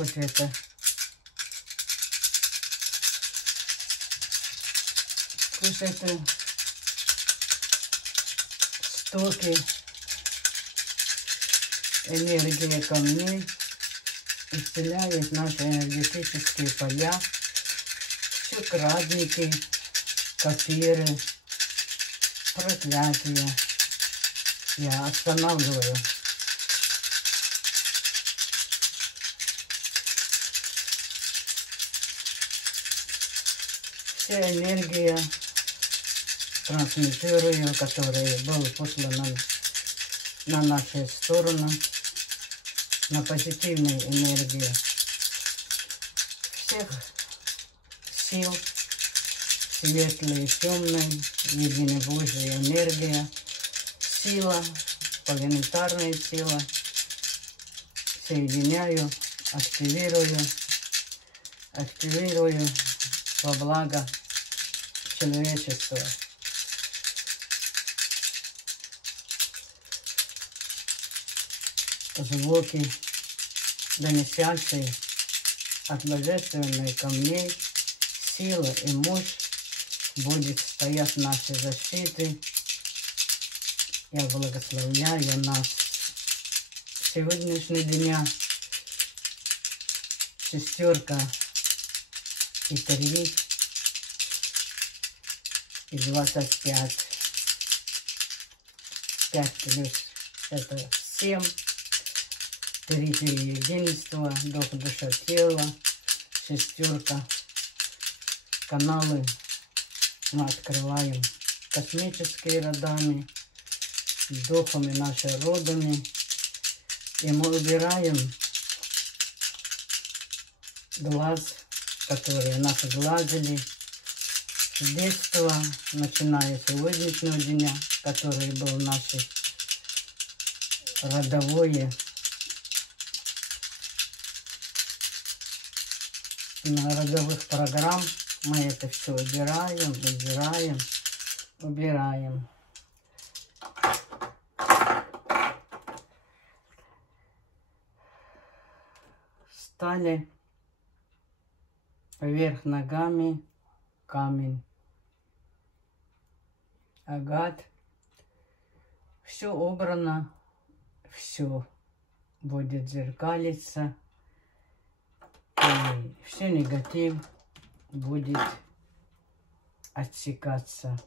вот это. Пусть это стоки, энергия камней исцеляет наши энергетические поля, чакрадники, копиры, проклятия. Я останавливаю. Вся энергия трансмутирую, которая была послана на нашу сторону, на позитивную энергию всех сил, светлой и темной, единобожья энергия, сила, планетарная сила, соединяю, активирую во благо человечества. Звуки, донесящие от божественных камней, сила и мощь будет стоять в нашей защите. Я благословляю нас. Сегодняшний день шестерка и 3 и 25. 5 плюс это 7. 3 единства, дух, душа, тело, шестерка. Каналы мы открываем космическими родами, духами нашими родами. И мы убираем глаз, которые нас глазили с детства, начиная с сегодняшнего дня, который был наше родовое, на родовых программ. Мы это все убираем. Стали вверх ногами камень, агат. Все убрано, все будет зеркалиться. И все негатив будет отсекаться.